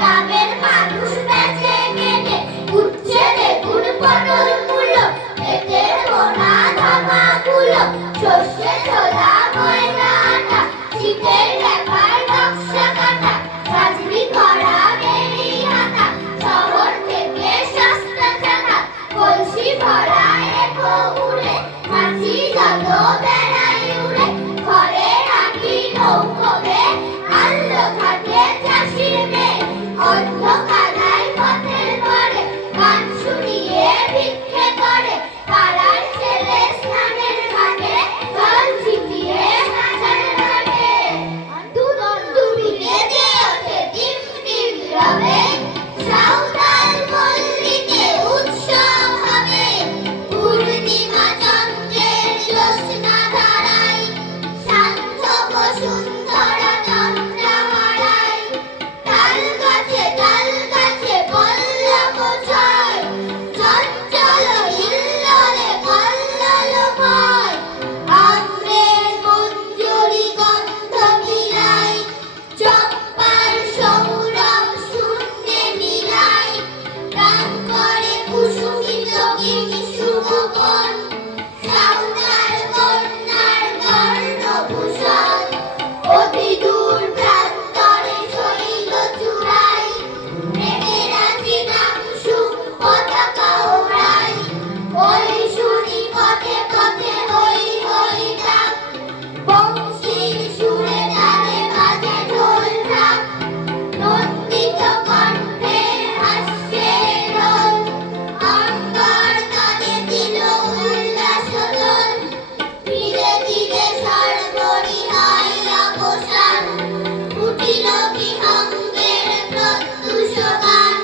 গ্রামের মানুষ বেঁচে কেটে উঠছে বেগুন পটল মূলো, পেটের গোনা ধামাগুলো, সর্ষে ছোলা ময়দা আটা, শীতের ব্যাপার নকশা কাটা, সাজবি করা বেরি হাতা, শহর থেকে সস্তা চাঁদা, কলসি ভরা এখো উড়ে, মাছি যত বেড়াই উড়ে, ঘরে রাখি নৌকো বে, আলো থাকে চাষির মেয়ে, অন্ধকারায় পথের পরে গান শুনিয়ে ভিক্ষে করে, পাড়ার ছেলে স্নানের ঘাটে জল ছিটিয়ে নাচার ঘাটে। তুমি বেজে ওঠে ডিম ডিম রবে, সাঁওতাল পল্লীতে উৎসব হবে, পূর্ণিমা চন্দ্রের জ্যোৎস্না ধারায়, শান্ত বসুন্ধরা চন্দ্রামারায়, তাল গাছে পল্লব ছয়, চঞ্চল হিল্লোলে কল্লোল ভয়, আম্রের মঞ্জরি গন্ধ মিলাই, চম্পার সৌরভ শূন্যে মিলাই, গান করে কুসুমিত শুভবন, সাঁওতাল কন্যার কর্ণভূষণ, অতি দূর প্রান্তরে শৈল চূড়ায়, মেঘেরা চিনাংশু পতাকা ওড়ায়, ওই শুনি পথে পথে হই হই ডাক, বংশীর সুরে তালে বাজে ঢোল ঢাক, নন্দিত কণ্ঠে হাস্যে রোল, অঙ্গর তলে দিল উল্লাস দোল, ধীরে ধীরে সর্বরি হয় অবসান, উঠিল বিহঙ্গের প্রত্যুষ গান,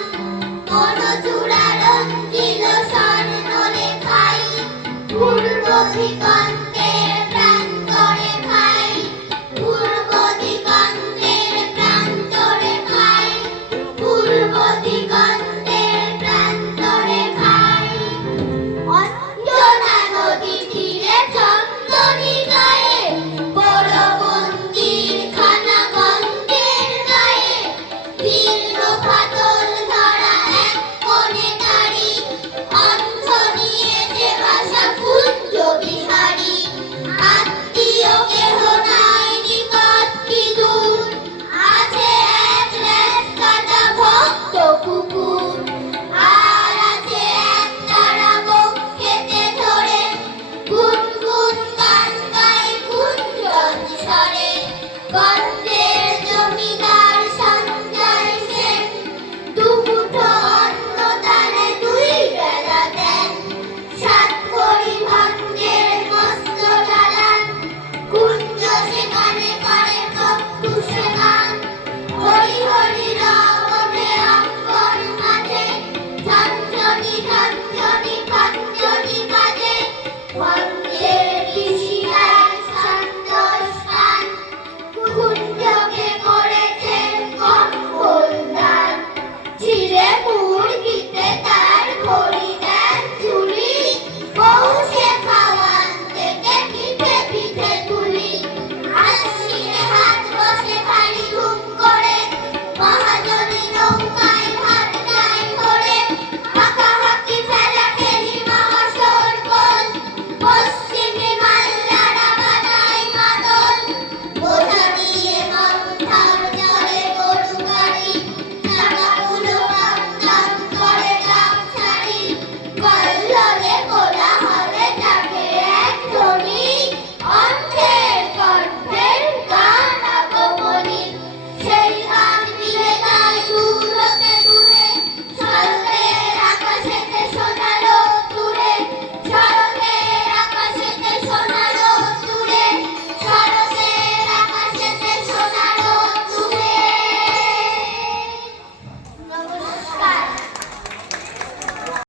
মনচূড়া রঞ্জিত স্বর্ণরেখায়, পূর্ব